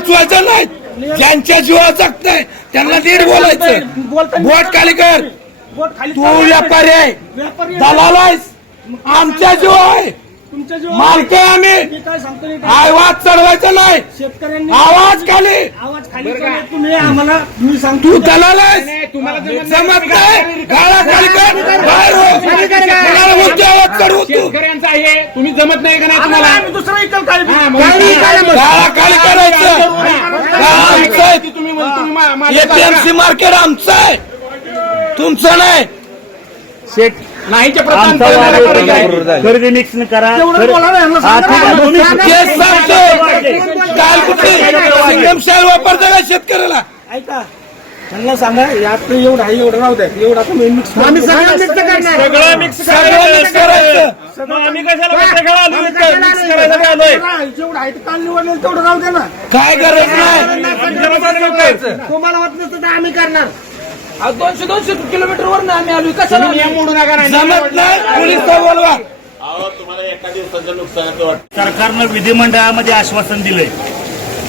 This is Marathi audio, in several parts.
वाचवायचं नाही ज्यांच्या जीवा जगताय त्यांना नीट बोलायचं बोट खाली कर तू. व्यापारी आहे. दलाल आहेस आमच्या जीव आहे मालक आहे आम्ही नाही? आवाज चढवायचा नाही शेतकऱ्यांनी आवाज खाली आवाज खाली करा. तुम्ही आम्हाला मी सांगतो तू दलाल आहेस तुम्हाला जमत नाही गाळा खाली कर बाहेर हो. आवाज चढवू तू शेतकऱ्यांचं आहे तुम्ही जमत नाही का नाही तुम्हाला दुसरं इकल काय हा, मग काय तुम्ही काय मग? गाळा खाली करायचं आहे. तुम्ही तुम्ही एपीएमसी मार्केट आमचं आहे. तुमचं नाही. नाहीच्या प्रधान खरेदी मिक्स करा. तुम्ही-. तेच सांगतो. काल कुठे? वापरता का शेतकऱ्याला? ऐका त्यांना सांगा यात एवढं आहे एवढं राहू द्या एवढं मी मिक्स आम्ही सगळं मिक्स सगळं करायचं. आम्ही कशाला वेगळं आलो इथं? मिक्स करायला काय आलोय जेवढं आहे ते काल निवडलं तेवढं राहू द्या ना. काय गरज नाही. तुम्हाला होत नसतं तर आम्ही करणार. दोनशे दोनशे किलोमीटर वर आम्ही आलो कशाला नियम मोडू नका ना. जमत नाही. पोलीस बोलवा. अहो तुम्हाला एका दिवसाचं नुकसानाचं वाटतं. सरकारनं विधिमंडळामध्ये आश्वासन दिलंय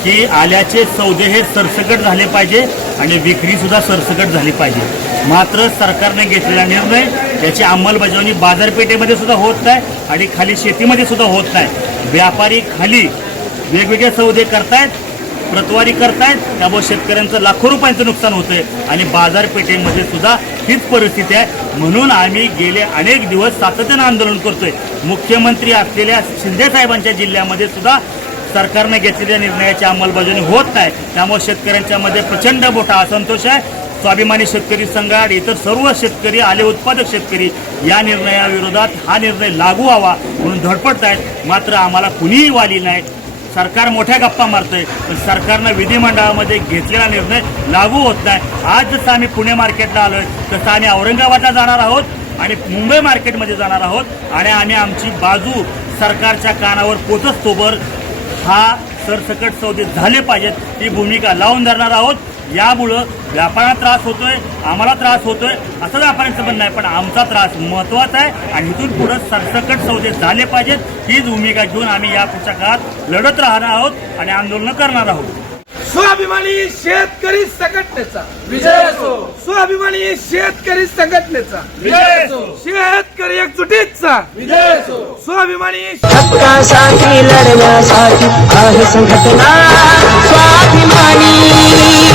की आल्याचे सौदे हे सरसकट झाले पाहिजे आणि विक्री सुद्धा सरसकट झाली पाहिजे. मात्र सरकारने घेतलेला निर्णय त्याची अंमलबजावणी बाजारपेठेमध्ये सुद्धा होत नाही आणि खाली शेतीमध्ये सुद्धा होत नाही. व्यापारी खाली वेगवेगळे सौदे करतायत प्रतवारी करतायत त्यामुळे शेतकऱ्यांचं लाखो रुपयांचं नुकसान होतंय आणि बाजारपेठेमध्ये सुद्धा हीच परिस्थिती आहे. म्हणून आम्ही गेले अनेक दिवस सातत्यानं आंदोलन करतोय. मुख्यमंत्री असलेल्या शिंदे साहेबांच्या जिल्ह्यामध्ये सुद्धा सरकारने घेतलेल्या निर्णयाची अंमलबजावणी होत नाही. त्यामुळे शेतकऱ्यांच्या मध्ये प्रचंड मोठा असंतोष आहे. स्वाभिमानी शेतकरी संघाट इतर सर्व शेतकरी आले उत्पादक शेतकरी या निर्णयाविरोधात हा निर्णय लागू व्हावा म्हणून धडपडत आहेत. मात्र आम्हाला कुणीही वाली नाही. सरकार मोठ्या गप्पा मारतंय पण सरकारनं विधिमंडळामध्ये घेतलेला निर्णय लागू होत नाही. आज जसं आम्ही पुणे मार्केटला आलोय तसं आम्ही औरंगाबादला जाणार आहोत आणि मुंबई मार्केटमध्ये जाणार आहोत आणि आम्ही आमची बाजू सरकारच्या कानावर पोचत हा सरसकट सौदे झाले पाहिजेत ही भूमिका लावून धरणार आहोत. यामुळं व्यापाऱ्यांना त्रास होतोय आम्हाला त्रास होतोय असं व्यापाऱ्यांचं म्हणणं आहे. पण आमचा त्रास महत्त्वाचा आहे आणि इथून पुढे सरसकट सौदे झाले पाहिजेत हीच भूमिका घेऊन आम्ही या पुढच्या काळात लढत राहणार आहोत आणि आंदोलन करणार आहोत. स्वाभिमानी शेतकरी संघटनेचा. विजय असो. स्वाभिमानी शेतकरी संघटनेचा. विजय असो. शेतकरी एकजुटीचा विजय असो. स्वाभिमानी हक्कासाठी लढण्यासाठी आहे संघटना. स्वाभिमानी स्वाभिमानी